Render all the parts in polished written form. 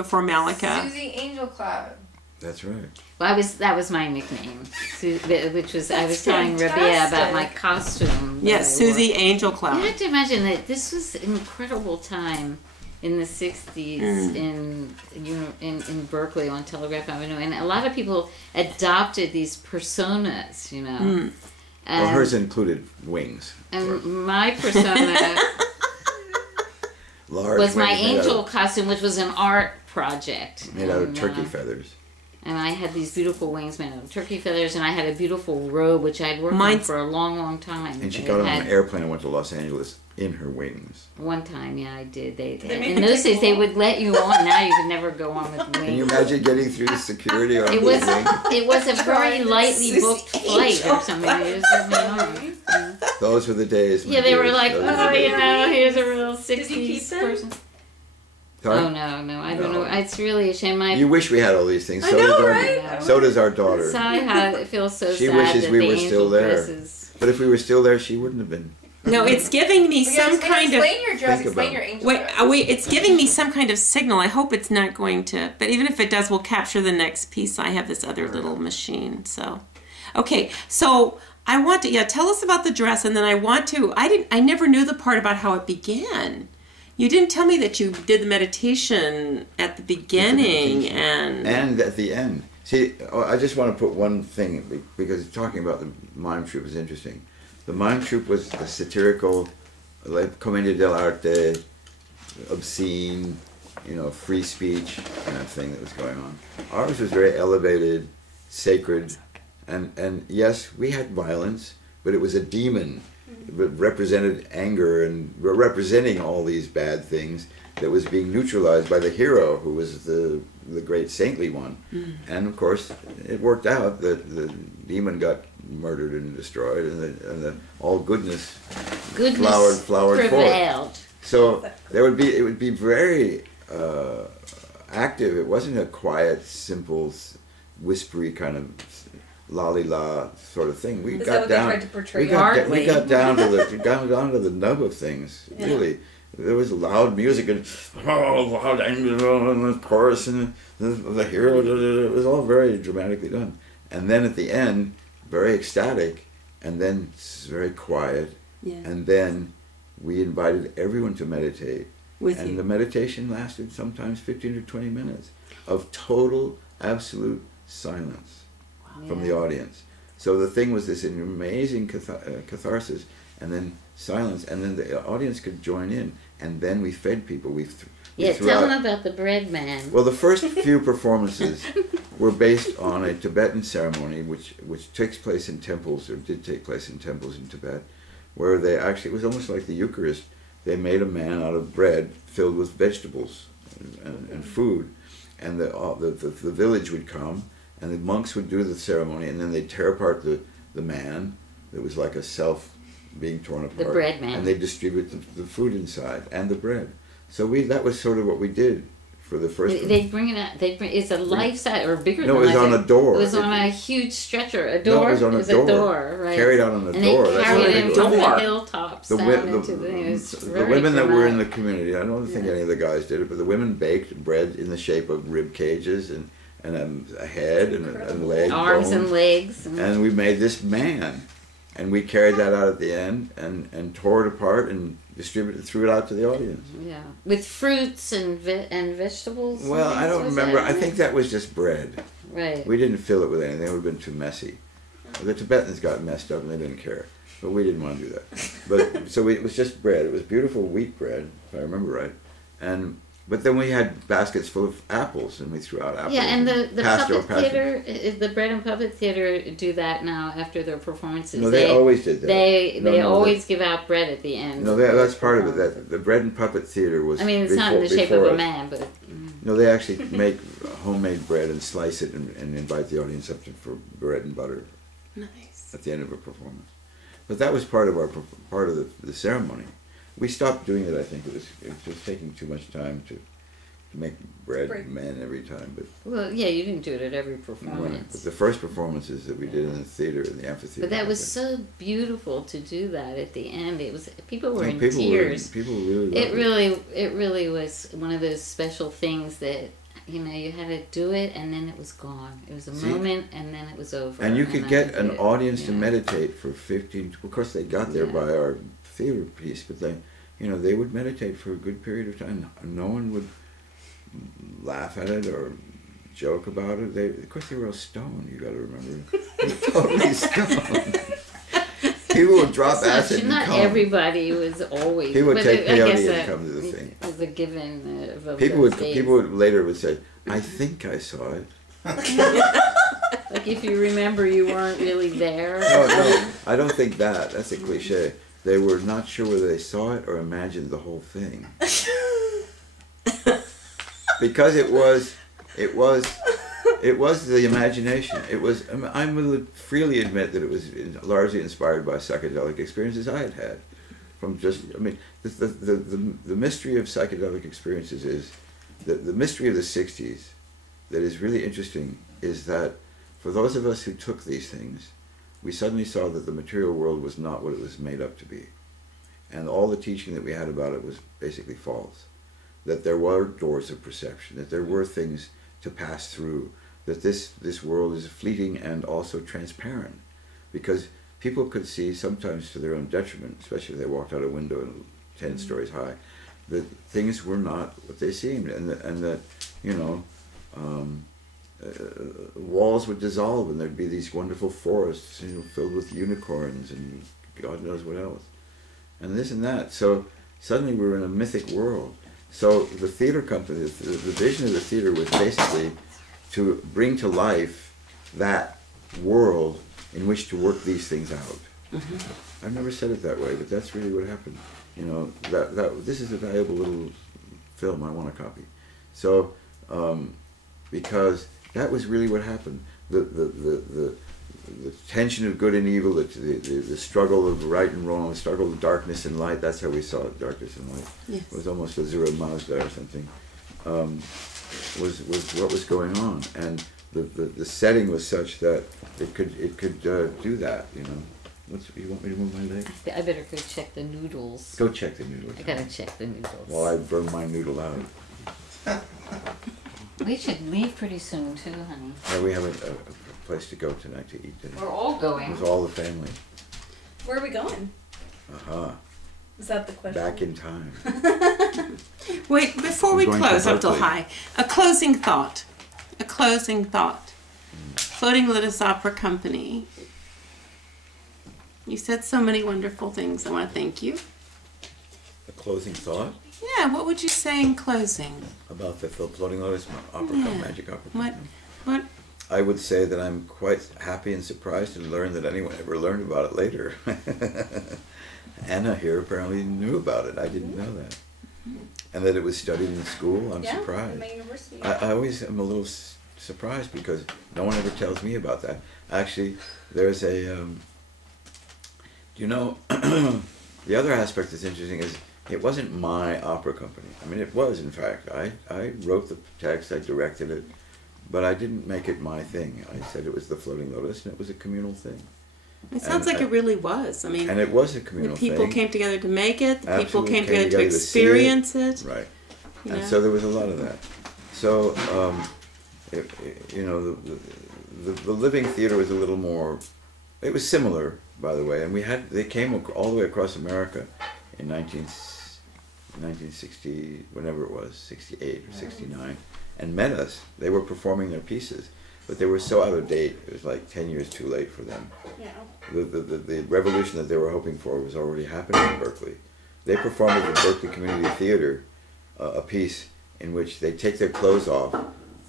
before Malika. Suzy Angel Cloud. That's right. Well, that was my nickname, which was I was telling fantastic. Rabia about my costume. Yes, Suzy Angel You Cloud. have to imagine that this was an incredible time in the 60s in Berkeley on Telegraph Avenue, and a lot of people adopted these personas, you know. Well, hers included wings. And my persona was my angel costume, which was an art project. Made out of turkey feathers. And I had these beautiful wings made out of turkey feathers, and I had a beautiful robe, which I had worked on for a long, long time. And she got on an airplane and went to Los Angeles in her wings. One time, yeah, I did. In those days, they would let you on. Now you could never go on with wings. Can you imagine getting through the security on it was, it was a very lightly booked flight or something. They just let me on. Yeah. Those were the days. Yeah, they were like, oh, you know, here's a real 60s person. Sorry? Oh, no, I don't know. It's really a shame. You wish we had all these things. So does our daughter. It feels so she sad wishes that we the were still there. dresses. But if we were still there, she wouldn't have been. No, it's giving me some kind of... Explain your dress, explain your angel dress. It's giving me some kind of signal. I hope it's not going to... But even if it does, we'll capture the next piece. I have this other little machine, so... Okay, so I want to... Yeah, tell us about the dress, and then I want to... I never knew the part about how it began. You didn't tell me that you did the meditation at the beginning and at the end. See, I just want to put one thing, because talking about the mime troupe is interesting. The mime troupe was a satirical, like commedia dell'arte, obscene, free speech kind of thing that was going on. Ours was very elevated, sacred, and yes, we had violence, but it was a demon. It represented anger and representing all these bad things that was being neutralized by the hero, who was the great saintly one. And of course, it worked out that the demon got murdered and destroyed, and the all goodness flowered prevailed. forth. So it would be very active. It wasn't a quiet, simple, whispery kind of la sort of thing. We got down to the nub of things. Yeah. Really, there was loud music and loud anger and the chorus and the hero. It was all very dramatically done. And then at the end, very ecstatic, and then very quiet. Yeah. And then we invited everyone to meditate. And the meditation lasted sometimes 15 or 20 minutes of total, absolute silence from the audience. So the thing was this amazing catharsis, and then silence, and then the audience could join in, and then we fed people. Tell them about the bread man. Well, the first few performances were based on a Tibetan ceremony, which takes place in temples, or did take place in temples in Tibet, where they actually, it was almost like the Eucharist. They made a man out of bread filled with vegetables and food, and the village would come, and the monks would do the ceremony, and then they'd tear apart the man. It was like a self being torn apart. The bread man. And they'd distribute the food inside and the bread. So that was sort of what we did for the first. They'd bring it out. It's a life size or bigger. No, than it was on a door. It was on a huge stretcher. A door. No, it was on a door. Right? Carried out on a door. And they carried it from the hilltops down into the women that were in the community. I don't think any of the guys did it, but the women baked bread in the shape of rib cages and a head and legs, arms and legs, and we made this man, and we carried that out at the end and tore it apart and threw it out to the audience. Yeah, with fruits and vegetables. Well, I don't remember. I think that was just bread. Right. We didn't fill it with anything. It would have been too messy. The Tibetans got messed up and they didn't care, but we didn't want to do that. So it was just bread. It was beautiful wheat bread, if I remember right, But then we had baskets full of apples, and we threw out apples. Yeah, and the puppet theater, the bread and puppet theater do that now after their performances. No, they always did that. They always give out bread at the end. No, that's part of it. That the bread and puppet theater was. I mean, it's not in the shape of a man, but. No, they actually make homemade bread and slice it and invite the audience up for bread and butter. Nice. At the end of a performance, but that was part of the ceremony. We stopped doing it. I think it was just taking too much time to make bread men every time. But well, yeah, you didn't do it at every performance. Right. But the first performances that we did in the theater, in the amphitheater. But that was so beautiful to do that at the end. It was people were in tears. People really. It really was one of those special things that you know, you had to do it, and then it was gone. It was a moment, and then it was over. And you could get an audience to yeah. meditate for 15. Of course, they got there by our theater piece, but they, you know, they would meditate for a good period of time. No one would laugh at it or joke about it. Of course, they were all stoned. You got to remember, they were totally stoned. People would drop acid and not come. Everybody was always. People would take peyote and that come to the thing. It was a given. People would later would say, "I think I saw it." Like if you remember, you weren't really there. No, I don't think that. That's a cliche. They were not sure whether they saw it or imagined the whole thing. Because it was the imagination. It was. I will freely admit that it was largely inspired by psychedelic experiences I had had. From just, I mean, the mystery of psychedelic experiences is the mystery of the '60s. That is really interesting is that for those of us who took these things, we suddenly saw that the material world was not what it was made up to be, and all the teaching that we had about it was basically false. That there were doors of perception. That there were things to pass through, that this world is fleeting and also transparent, because people could see, sometimes to their own detriment, especially if they walked out a window 10 stories high, that things were not what they seemed, and that you know, walls would dissolve and there'd be these wonderful forests, you know, filled with unicorns and God knows what else, and this and that. So suddenly we were in a mythic world. So the theater company, the vision of the theater was basically to bring to life that world in which to work these things out. Mm-hmm. I've never said it that way, but that's really what happened. You know, that this is a valuable little film I want a copy. So, because that was really what happened. The tension of good and evil, the struggle of right and wrong, the struggle of darkness and light, that's how we saw it, darkness and light. Yes. It was almost a Zero Mazda or something, was what was going on. And the setting was such that it could do that, you know. You want me to move my leg? I better go check the noodles. Go check the noodles. I gotta check the noodles. While I burn my noodle out. We should leave pretty soon too, honey. Yeah, we have a place to go tonight to eat dinner. We're all going. With all the family. Where are we going? Is that the question? Back in time. Wait, before we close, Abdul Hai, a closing thought. A closing thought. Floating Lotus Opera Company. You said so many wonderful things. I want to thank you. A closing thought? Yeah, what would you say in closing? About the Floating Lotus Opera Magic Opera Company? What? I would say that I'm quite happy and surprised to learn that anyone ever learned about it later. Anna here apparently knew about it. I didn't know that. And that it was studied in school. I'm surprised. At my university. I always am a little surprised because no one ever tells me about that. Actually, there's a, you know, the other aspect that's interesting is it wasn't my opera company. I mean, it was, in fact. I wrote the text, I directed it, but I didn't make it my thing. I said it was the Floating Lotus, and it was a communal thing. It sounds like it really was. I mean, and it was a communal thing. The people came together to make it. The people Absolutely came together to experience it. Right. And so there was a lot of that. So, you know, the Living Theater was a little more. It was similar, by the way, and they came all the way across America in 1960, whenever it was, 68 or 69, and met us. They were performing their pieces, but they were so out of date. It was like 10 years too late for them. Yeah. The revolution that they were hoping for was already happening in Berkeley. They performed at the Berkeley Community Theater a piece in which they take their clothes off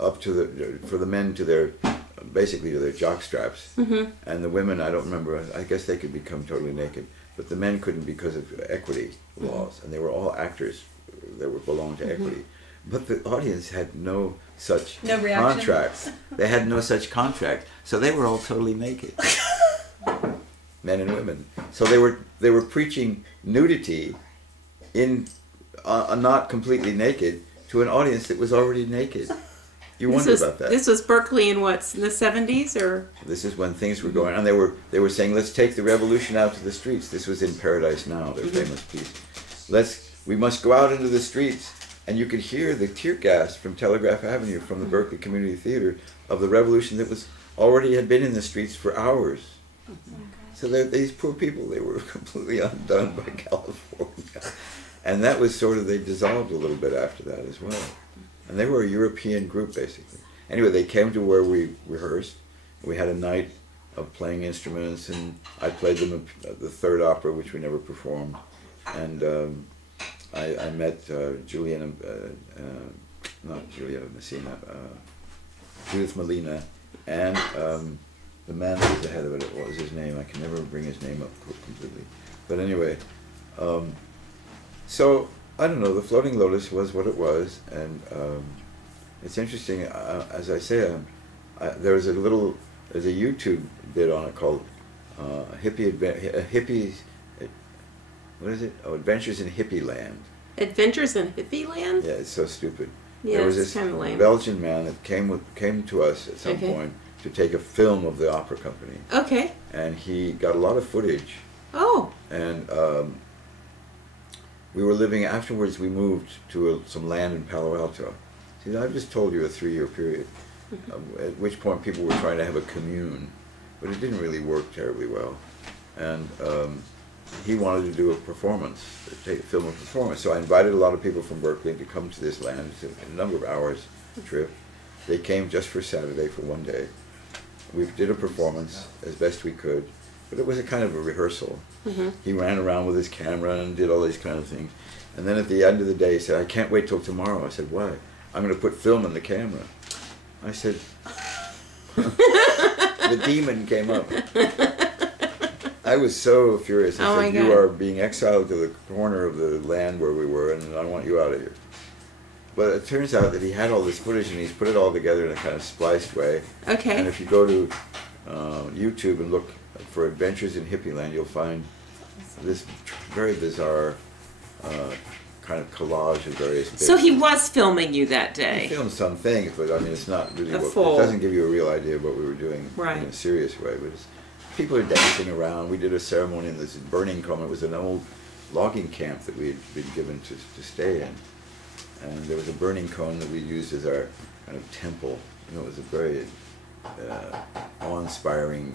up to for the men to their basically to their jock straps, and the women, I don't remember, I guess they could become totally naked, but the men couldn't because of equity laws, and they were all actors that belonged to equity. But the audience had no such contracts. They had no such contract, so they were all totally naked, men and women. So they were preaching nudity in not completely naked to an audience that was already naked. You wonder about that. This was Berkeley in what, in the 70s, or? This is when things were going on. They were saying, let's take the revolution out to the streets. This was in Paradise Now, their famous piece. We must go out into the streets and you could hear the tear gas from Telegraph Avenue from the Berkeley Community Theater of the revolution that was already had been in the streets for hours. So these poor people, they were completely undone by California. And that was sort of, they dissolved a little bit after that as well. And they were a European group, basically. Anyway, they came to where we rehearsed. We had a night of playing instruments, and I played them the third opera, which we never performed. And I met Juliana, not Juliana Messina, Judith Molina, and the man who was the head of it, what was his name? I can never bring his name up completely. But anyway, so, I don't know, the Floating Lotus was what it was, and it's interesting, as I say, there's a YouTube bit on it called Hippies, what is it? Oh, Adventures in Hippie Land. Adventures in Hippie Land? Yeah, it's so stupid. Yeah, there was it's this kind of lame. Belgian man that came to us at some point to take a film of the opera company. Okay. And he got a lot of footage. Oh. And we were living, afterwards we moved to some land in Palo Alto. See, I've just told you a 3-year period, at which point people were trying to have a commune, but it didn't really work terribly well. And he wanted to do a performance, film a performance. So I invited a lot of people from Berkeley to come to this land. It's a number of hours trip. They came just for Saturday for one day. We did a performance as best we could, but it was a kind of a rehearsal. He ran around with his camera and did all these kind of things. And then at the end of the day he said, I can't wait till tomorrow. I said, why? I'm going to put film in the camera. I said, the demon came up. I was so furious. I said, you are being exiled to the corner of the land where we were, and I want you out of here. But it turns out that he had all this footage, and he's put it all together in a kind of spliced way. Okay. And if you go to YouTube and look for Adventures in Hippie Land, you'll find this very bizarre kind of collage of various bits. So he was filming you that day? He filmed some things, but I mean, it's not really it doesn't give you a real idea of what we were doing in right. a serious way. But people are dancing around. We did a ceremony in this burning cone. It was an old logging camp that we had been given to stay in. And there was a burning cone that we used as our kind of temple. You know, it was a very awe-inspiring.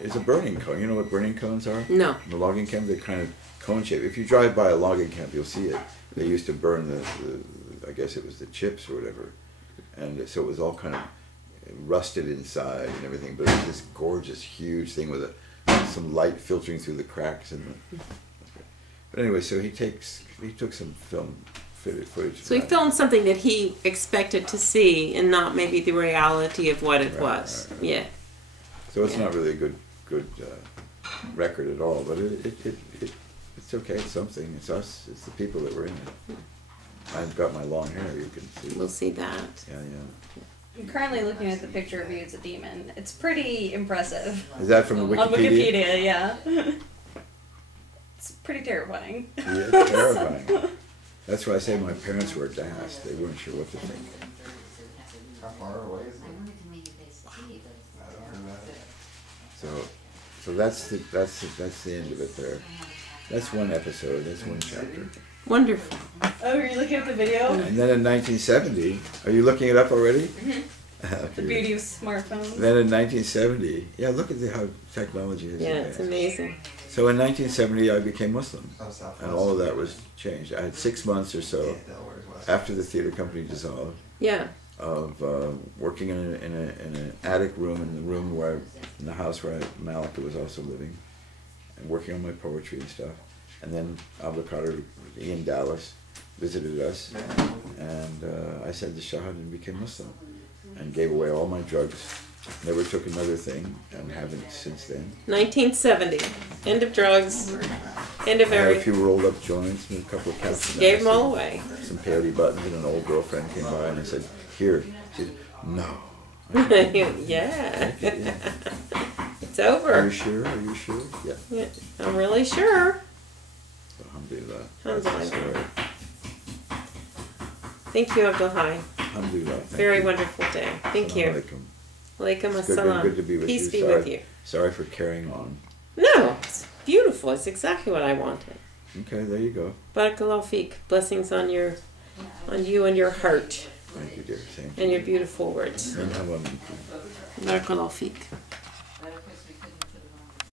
It's a burning cone. You know what burning cones are? No. In the logging camp, they're kind of cone shaped. If you drive by a logging camp, you'll see it. They used to burn I guess it was the chips or whatever. And so it was all kind of rusted inside and everything. But it was this gorgeous, huge thing with some light filtering through the cracks. But anyway, so he took some film footage. So he filmed something that he expected to see, and not maybe the reality of what it was. Right. Yeah. So it's not really a good record at all, but it's okay. It's something. It's us. It's the people that were in it. I've got my long hair. You can see. We'll see that. Yeah. I'm currently looking at the picture of you as a demon. It's pretty impressive. Is that from the Wikipedia? On Wikipedia, yeah. It's pretty terrifying. Yeah, it's terrifying. That's why I say my parents were aghast. They weren't sure what to think. How far away is it? So that's the end of it there. That's one episode. That's one chapter. Wonderful. Oh, are you looking at the video? And then in 1970, are you looking it up already? Mm-hmm. The beauty of smartphones. Then in 1970, yeah, look at how technology is. Yeah, it's amazing. So in 1970, I became Muslim, and all of that was changed. I had 6 months or so after the theater company dissolved. Yeah. Of working in an attic room, in the house where Malika was also living, and working on my poetry and stuff. And then Abdul Ian Dallas visited us, and I said the Shahad and became Muslim, and gave away all my drugs. Never took another thing, and haven't since then. 1970. End of drugs. End of I had a everything. few rolled up joints and a couple of caps. Gave them all away. Some peyote buttons, and an old girlfriend came by, and I said, "Here." She said, "No." Yeah. It's over. Are you sure? Are you sure? Yeah. Yeah. I'm really sure. Alhamdulillah. Alhamdulillah. Thank you, Abdul Hai. Alhamdulillah. Very wonderful day. Thank you. Alaikum. Alaikum It's assalam. good to be with Peace you. be Sorry, with you. Sorry for carrying on. No, it's beautiful. It's exactly what I wanted. Okay, there you go. Barakallahu feek. Blessings on your on you and your heart Thank you, dear. Thank you. and your beautiful words. And how about me? Barakallahu feek.